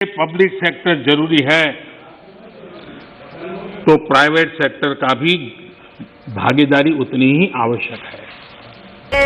Public sector जरूरी है तो प्राइवेट सेक्टर का भी भागीदारी उतनी ही आवश्यक है।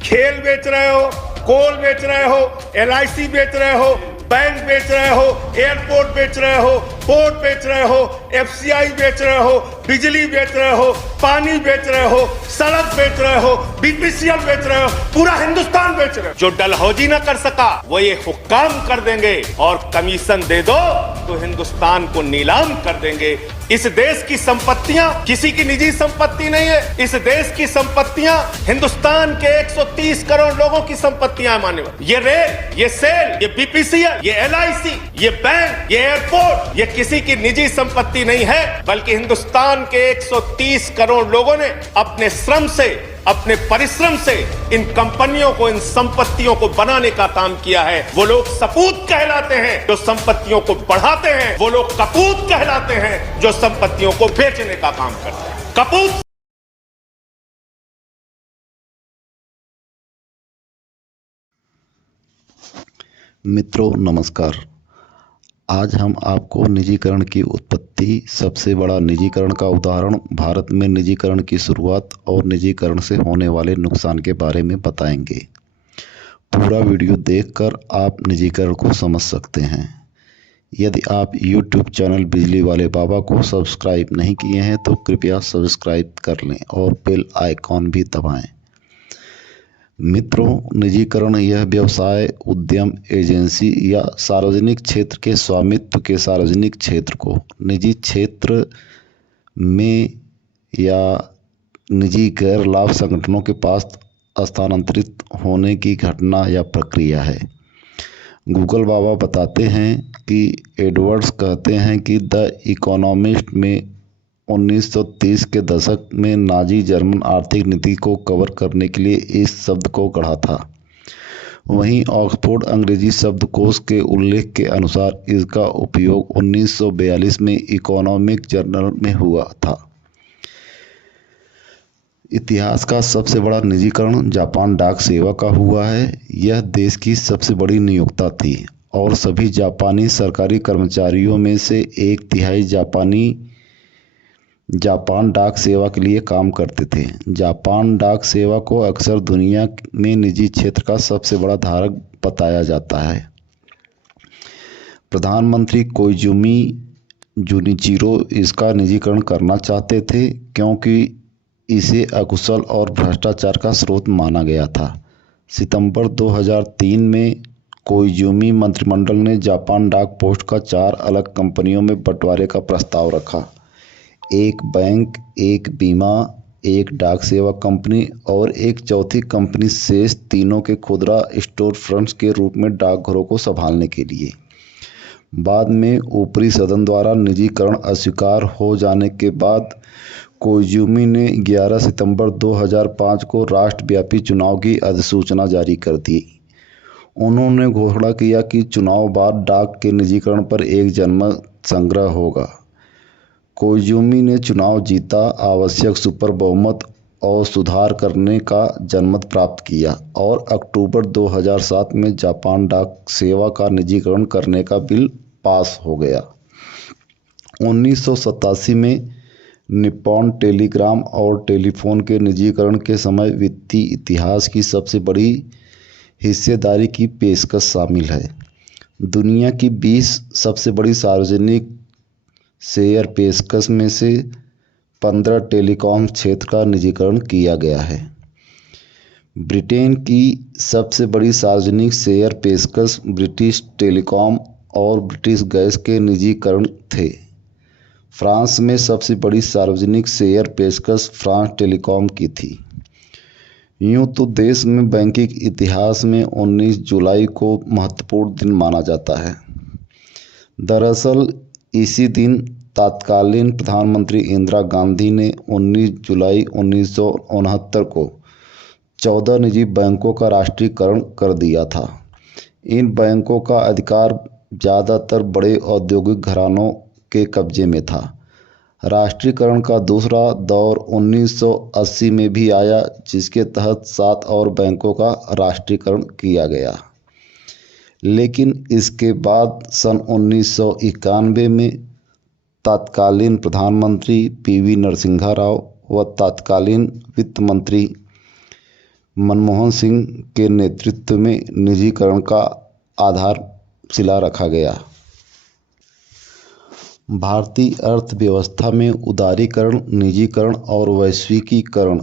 खेल बेच रहे हो, कोल बेच रहे हो, LIC बेच रहे हो, बैंक बेच रहे हो, एयरपोर्ट बेच रहे हो, पोर्ट बेच रहे हो, FCI बेच रहे हो, बिजली बेच रहे हो, पानी बेच रहे हो, सड़क बेच रहे हो, BPCL बेच रहे हो, पूरा हिंदुस्तान बेच रहे हो। जो डलहौजी ना कर सका वो ये हुक्काम कर देंगे और कमीशन दे दो तो हिंदुस्तान को नीलाम कर देंगे। इस देश की संपत्तियां किसी की निजी संपत्ति नहीं है। इस देश की संपत्तियां हिंदुस्तान के 130 करोड़ लोगों की संपत्तियां मान्यवर। ये रेल, ये सेल, ये BPCL, ये LIC, ये बैंक, ये एयरपोर्ट, ये किसी की निजी संपत्ति नहीं है, बल्कि हिंदुस्तान के 130 करोड़ लोगों ने अपने श्रम से, अपने परिश्रम से इन कंपनियों को, इन संपत्तियों को बनाने का काम किया है। वो लोग सपूत कहलाते हैं जो संपत्तियों को बढ़ाते हैं, वो लोग कपूत कहलाते हैं जो संपत्तियों को बेचने का काम करते हैं। कपूत मित्रों नमस्कार। आज हम आपको निजीकरण की उत्पत्ति, सबसे बड़ा निजीकरण का उदाहरण, भारत में निजीकरण की शुरुआत और निजीकरण से होने वाले नुकसान के बारे में बताएंगे। पूरा वीडियो देखकर आप निजीकरण को समझ सकते हैं। यदि आप YouTube चैनल बिजली वाले बाबा को सब्सक्राइब नहीं किए हैं तो कृपया सब्सक्राइब कर लें और बेल आइकॉन भी दबाएं। मित्रों, निजीकरण यह व्यवसाय, उद्यम, एजेंसी या सार्वजनिक क्षेत्र के स्वामित्व के सार्वजनिक क्षेत्र को निजी क्षेत्र में या निजी गैर लाभ संगठनों के पास स्थानांतरित होने की घटना या प्रक्रिया है। गूगल बाबा बताते हैं कि एडवर्ड्स कहते हैं कि द इकोनॉमिस्ट में 1930 के दशक में नाजी जर्मन आर्थिक नीति को कवर करने के लिए इस शब्द को गढ़ा था। वहीं ऑक्सफोर्ड अंग्रेजी शब्दकोश के उल्लेख के अनुसार इसका उपयोग 1942 में इकोनॉमिक जर्नल में हुआ था। इतिहास का सबसे बड़ा निजीकरण जापान डाक सेवा का हुआ है। यह देश की सबसे बड़ी नियोक्ता थी और सभी जापानी सरकारी कर्मचारियों में से 1/3 जापान डाक सेवा के लिए काम करते थे। जापान डाक सेवा को अक्सर दुनिया में निजी क्षेत्र का सबसे बड़ा धारक बताया जाता है। प्रधानमंत्री कोइजुमी जुनिचिरो इसका निजीकरण करना चाहते थे क्योंकि इसे अकुशल और भ्रष्टाचार का स्रोत माना गया था। सितंबर 2003 में कोइजुमी मंत्रिमंडल ने जापान डाक पोस्ट का 4 अलग कंपनियों में बंटवारे का प्रस्ताव रखा। एक बैंक, एक बीमा, एक डाक सेवा कंपनी और एक चौथी कंपनी शेष तीनों के खुदरा स्टोर फ्रंट्स के रूप में डाकघरों को संभालने के लिए। बाद में ऊपरी सदन द्वारा निजीकरण अस्वीकार हो जाने के बाद कोइजुमी ने 11 सितंबर 2005 को राष्ट्रव्यापी चुनाव की अधिसूचना जारी कर दी। उन्होंने घोषणा किया कि चुनाव बाद डाक के निजीकरण पर एक जनमत संग्रह होगा। कोइजुमी ने चुनाव जीता, आवश्यक सुपर बहुमत और सुधार करने का जनमत प्राप्त किया और अक्टूबर 2007 में जापान डाक सेवा का निजीकरण करने का बिल पास हो गया। 1987 में निप्पॉन टेलीग्राम और टेलीफोन के निजीकरण के समय वित्तीय इतिहास की सबसे बड़ी हिस्सेदारी की पेशकश शामिल है। दुनिया की 20 सबसे बड़ी सार्वजनिक शेयर पेशकश में से 15 टेलीकॉम क्षेत्र का निजीकरण किया गया है। ब्रिटेन की सबसे बड़ी सार्वजनिक शेयर पेशकश ब्रिटिश टेलीकॉम और ब्रिटिश गैस के निजीकरण थे। फ्रांस में सबसे बड़ी सार्वजनिक शेयर पेशकश फ्रांस टेलीकॉम की थी। यूं तो देश में बैंकिंग इतिहास में 19 जुलाई को महत्वपूर्ण दिन माना जाता है। दरअसल इसी दिन तत्कालीन प्रधानमंत्री इंदिरा गांधी ने 19 जुलाई 1969 को 14 निजी बैंकों का राष्ट्रीयकरण कर दिया था। इन बैंकों का अधिकार ज़्यादातर बड़े औद्योगिक घरानों के कब्जे में था। राष्ट्रीयकरण का दूसरा दौर 1980 में भी आया, जिसके तहत 7 और बैंकों का राष्ट्रीयकरण किया गया। लेकिन इसके बाद सन 1991 में तत्कालीन प्रधानमंत्री पीवी नरसिम्हा राव व तत्कालीन वित्त मंत्री मनमोहन सिंह के नेतृत्व में निजीकरण का आधारशिला रखा गया। भारतीय अर्थव्यवस्था में उदारीकरण, निजीकरण और वैश्विकीकरण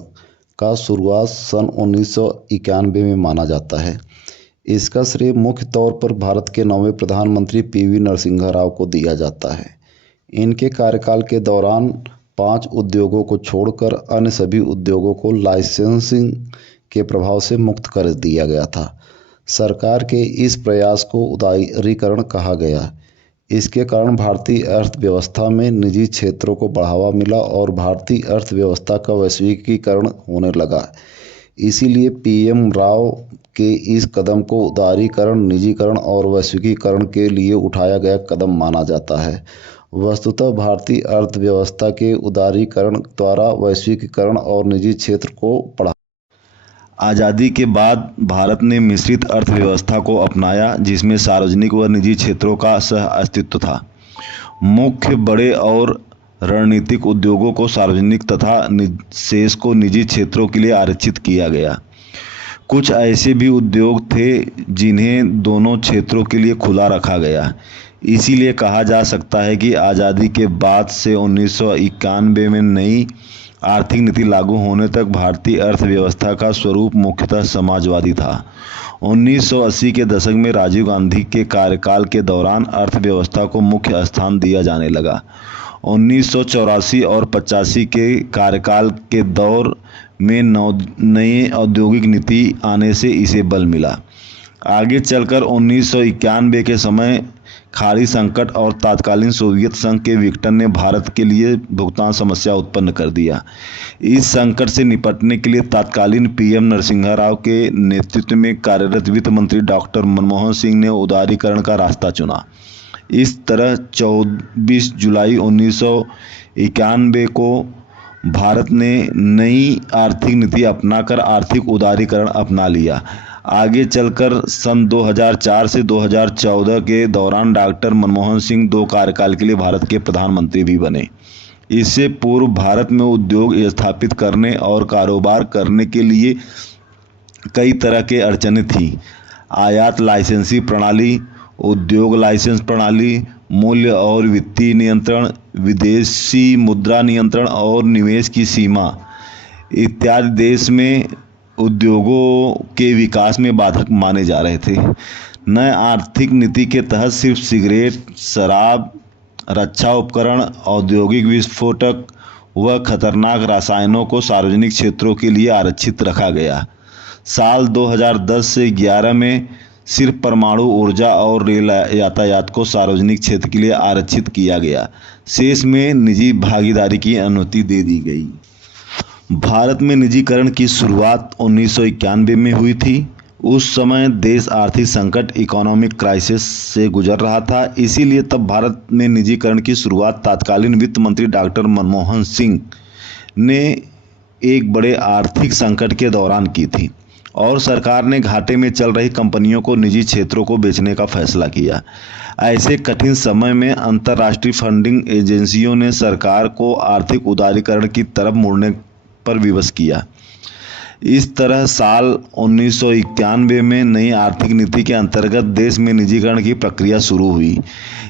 का शुरुआत सन 1991 में माना जाता है। इसका श्रेय मुख्य तौर पर भारत के 9वें प्रधानमंत्री पीवी नरसिम्हा राव को दिया जाता है। इनके कार्यकाल के दौरान 5 उद्योगों को छोड़कर अन्य सभी उद्योगों को लाइसेंसिंग के प्रभाव से मुक्त कर दिया गया था। सरकार के इस प्रयास को उदारीकरण कहा गया। इसके कारण भारतीय अर्थव्यवस्था में निजी क्षेत्रों को बढ़ावा मिला और भारतीय अर्थव्यवस्था का वैश्विकीकरण होने लगा। इसीलिए पीएम राव के इस कदम को उदारीकरण, निजीकरण और वैश्विकीकरण के लिए उठाया गया कदम माना जाता है। वस्तुतः भारतीय अर्थव्यवस्था के उदारीकरण द्वारा वैश्विकीकरण और निजी क्षेत्र को बढ़ा। आज़ादी के बाद भारत ने मिश्रित अर्थव्यवस्था को अपनाया, जिसमें सार्वजनिक व निजी क्षेत्रों का सह अस्तित्व था। मुख्य बड़े और रणनीतिक उद्योगों को सार्वजनिक तथा शेष को निजी क्षेत्रों के लिए आरक्षित किया गया। कुछ ऐसे भी उद्योग थे जिन्हें दोनों क्षेत्रों के लिए खुला रखा गया। इसीलिए कहा जा सकता है कि आज़ादी के बाद से 1991 में नई आर्थिक नीति लागू होने तक भारतीय अर्थव्यवस्था का स्वरूप मुख्यतः समाजवादी था। 1980 के दशक में राजीव गांधी के कार्यकाल के दौरान अर्थव्यवस्था को मुख्य स्थान दिया जाने लगा। 1984 और 85 के कार्यकाल के दौर में नई औद्योगिक नीति आने से इसे बल मिला। आगे चलकर 1991 के समय खाड़ी संकट और तत्कालीन सोवियत संघ के विघटन ने भारत के लिए भुगतान समस्या उत्पन्न कर दिया। इस संकट से निपटने के लिए तत्कालीन पीएम नरसिम्हा राव के नेतृत्व में कार्यरत वित्त मंत्री डॉक्टर मनमोहन सिंह ने उदारीकरण का रास्ता चुना। इस तरह 24 जुलाई 1991 को भारत ने नई आर्थिक नीति अपनाकर आर्थिक उदारीकरण अपना लिया। आगे चलकर सन 2004 से 2014 के दौरान डॉक्टर मनमोहन सिंह 2 कार्यकाल के लिए भारत के प्रधानमंत्री भी बने। इससे पूर्व भारत में उद्योग स्थापित करने और कारोबार करने के लिए कई तरह के अड़चनें थीं। आयात लाइसेंसी प्रणाली, उद्योग लाइसेंस प्रणाली, मूल्य और वित्तीय नियंत्रण, विदेशी मुद्रा नियंत्रण और निवेश की सीमा इत्यादि देश में उद्योगों के विकास में बाधक माने जा रहे थे। नए आर्थिक नीति के तहत सिर्फ सिगरेट, शराब, रक्षा उपकरण, औद्योगिक विस्फोटक व खतरनाक रसायनों को सार्वजनिक क्षेत्रों के लिए आरक्षित रखा गया। साल 2010 से 11 में सिर्फ परमाणु ऊर्जा और रेल यातायात को सार्वजनिक क्षेत्र के लिए आरक्षित किया गया। शेष में निजी भागीदारी की अनुमति दे दी गई। भारत में निजीकरण की शुरुआत 1991 में हुई थी। उस समय देश आर्थिक संकट, इकोनॉमिक क्राइसिस से गुजर रहा था। इसीलिए तब भारत में निजीकरण की शुरुआत तत्कालीन वित्त मंत्री डॉक्टर मनमोहन सिंह ने एक बड़े आर्थिक संकट के दौरान की थी और सरकार ने घाटे में चल रही कंपनियों को निजी क्षेत्रों को बेचने का फैसला किया। ऐसे कठिन समय में अंतर्राष्ट्रीय फंडिंग एजेंसियों ने सरकार को आर्थिक उदारीकरण की तरफ मुड़ने पर विवश किया। इस तरह साल 1991 में नई आर्थिक नीति के अंतर्गत देश में निजीकरण की प्रक्रिया शुरू हुई।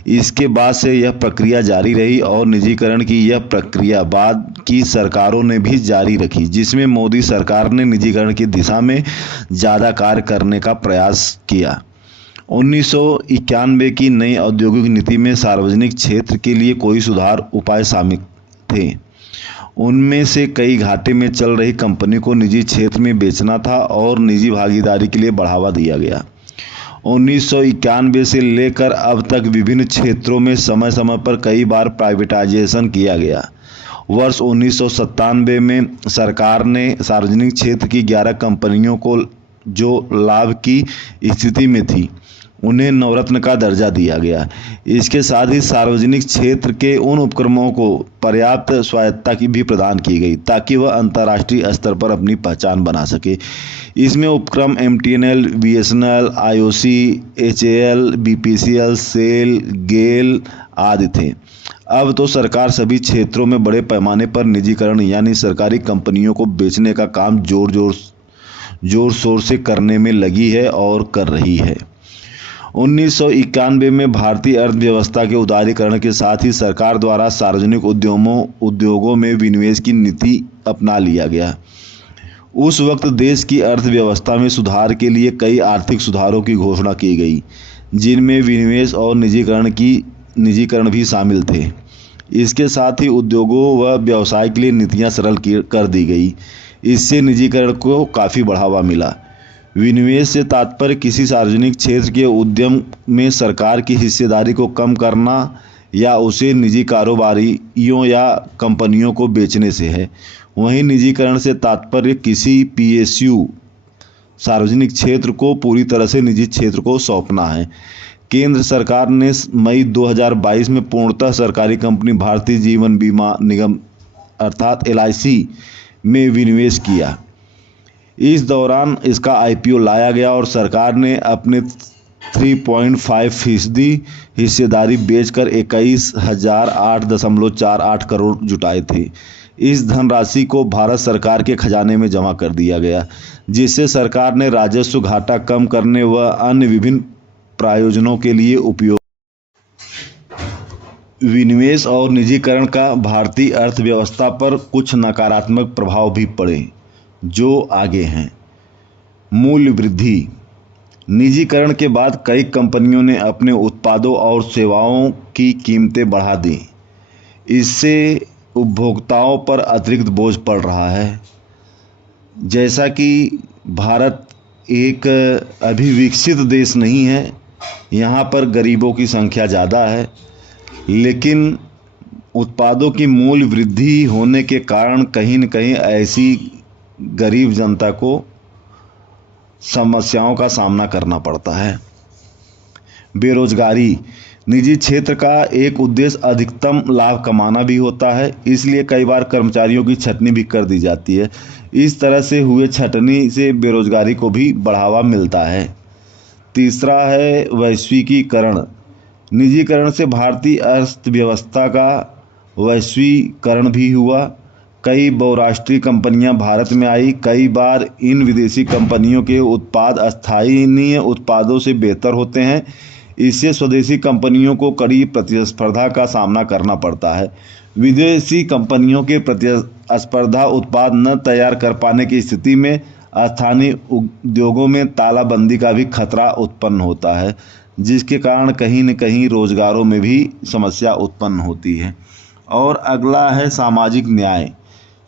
इसके बाद से यह प्रक्रिया जारी रही और निजीकरण की यह प्रक्रिया बाद की सरकारों ने भी जारी रखी, जिसमें मोदी सरकार ने निजीकरण की दिशा में ज़्यादा कार्य करने का प्रयास किया। 1991 की नई औद्योगिक नीति में सार्वजनिक क्षेत्र के लिए कोई सुधार उपाय शामिल थे। उनमें से कई घाटे में चल रही कंपनी को निजी क्षेत्र में बेचना था और निजी भागीदारी के लिए बढ़ावा दिया गया। 1991 से लेकर अब तक विभिन्न क्षेत्रों में समय समय पर कई बार प्राइवेटाइजेशन किया गया। वर्ष 1997 में सरकार ने सार्वजनिक क्षेत्र की 11 कंपनियों को जो लाभ की स्थिति में थी उन्हें नवरत्न का दर्जा दिया गया। इसके साथ ही सार्वजनिक क्षेत्र के उन उपक्रमों को पर्याप्त स्वायत्तता की भी प्रदान की गई ताकि वह अंतर्राष्ट्रीय स्तर पर अपनी पहचान बना सके। इसमें उपक्रम MTNL, BSNL, IOC, HAL, BPCL, SAIL, GAIL आदि थे। अब तो सरकार सभी क्षेत्रों में बड़े पैमाने पर निजीकरण यानी सरकारी कंपनियों को बेचने का काम जोर शोर से करने में लगी है और कर रही है। 1991 में भारतीय अर्थव्यवस्था के उदारीकरण के साथ ही सरकार द्वारा सार्वजनिक उद्योगों में विनिवेश की नीति अपना लिया गया। उस वक्त देश की अर्थव्यवस्था में सुधार के लिए कई आर्थिक सुधारों की घोषणा की गई, जिनमें विनिवेश और निजीकरण भी शामिल थे। इसके साथ ही उद्योगों व व्यवसाय के लिए नीतियां सरल कर दी गई। इससे निजीकरण को काफ़ी बढ़ावा मिला। विनिवेश से तात्पर्य किसी सार्वजनिक क्षेत्र के उद्यम में सरकार की हिस्सेदारी को कम करना या उसे निजी कारोबारियों या कंपनियों को बेचने से है। वहीं निजीकरण से तात्पर्य किसी PSU सार्वजनिक क्षेत्र को पूरी तरह से निजी क्षेत्र को सौंपना है। केंद्र सरकार ने मई 2022 में पूर्णतः सरकारी कंपनी भारतीय जीवन बीमा निगम अर्थात LIC में विनिवेश किया। इस दौरान इसका IPO लाया गया और सरकार ने अपने 3.5% हिस्सेदारी बेचकर 21,008.48 करोड़ जुटाए थे। इस धनराशि को भारत सरकार के खजाने में जमा कर दिया गया, जिससे सरकार ने राजस्व घाटा कम करने व अन्य विभिन्न प्रयोजनों के लिए उपयोग। विनिवेश और निजीकरण का भारतीय अर्थव्यवस्था पर कुछ नकारात्मक प्रभाव भी पड़े, जो आगे हैं। मूल्य वृद्धि। निजीकरण के बाद कई कंपनियों ने अपने उत्पादों और सेवाओं की कीमतें बढ़ा दी। इससे उपभोक्ताओं पर अतिरिक्त बोझ पड़ रहा है। जैसा कि भारत एक अभी विकसित देश नहीं है, यहाँ पर गरीबों की संख्या ज़्यादा है, लेकिन उत्पादों की मूल्य वृद्धि होने के कारण कहीं न कहीं ऐसी गरीब जनता को समस्याओं का सामना करना पड़ता है। बेरोजगारी। निजी क्षेत्र का एक उद्देश्य अधिकतम लाभ कमाना भी होता है, इसलिए कई बार कर्मचारियों की छंटनी भी कर दी जाती है। इस तरह से हुए छंटनी से बेरोजगारी को भी बढ़ावा मिलता है। तीसरा है वैश्वीकरण। निजीकरण से भारतीय अर्थव्यवस्था का वैश्वीकरण भी हुआ। कई बहुराष्ट्रीय कंपनियां भारत में आई। कई बार इन विदेशी कंपनियों के उत्पाद स्थानीय उत्पादों से बेहतर होते हैं। इससे स्वदेशी कंपनियों को कड़ी प्रतिस्पर्धा का सामना करना पड़ता है। विदेशी कंपनियों के प्रतिस्पर्धा उत्पाद न तैयार कर पाने की स्थिति में स्थानीय उद्योगों में तालाबंदी का भी खतरा उत्पन्न होता है, जिसके कारण कहीं न कहीं रोजगारों में भी समस्या उत्पन्न होती है। और अगला है सामाजिक न्याय।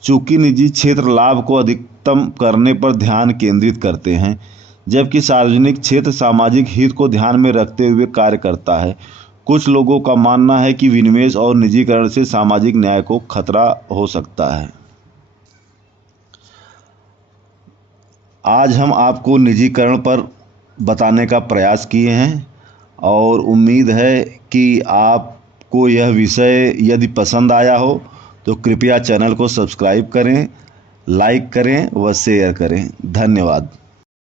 चूँकि निजी क्षेत्र लाभ को अधिकतम करने पर ध्यान केंद्रित करते हैं, जबकि सार्वजनिक क्षेत्र सामाजिक हित को ध्यान में रखते हुए कार्य करता है। कुछ लोगों का मानना है कि विनिवेश और निजीकरण से सामाजिक न्याय को खतरा हो सकता है। आज हम आपको निजीकरण पर बताने का प्रयास किए हैं और उम्मीद है कि आपको यह विषय यदि पसंद आया हो तो कृपया चैनल को सब्सक्राइब करें, लाइक करें व शेयर करें। धन्यवाद।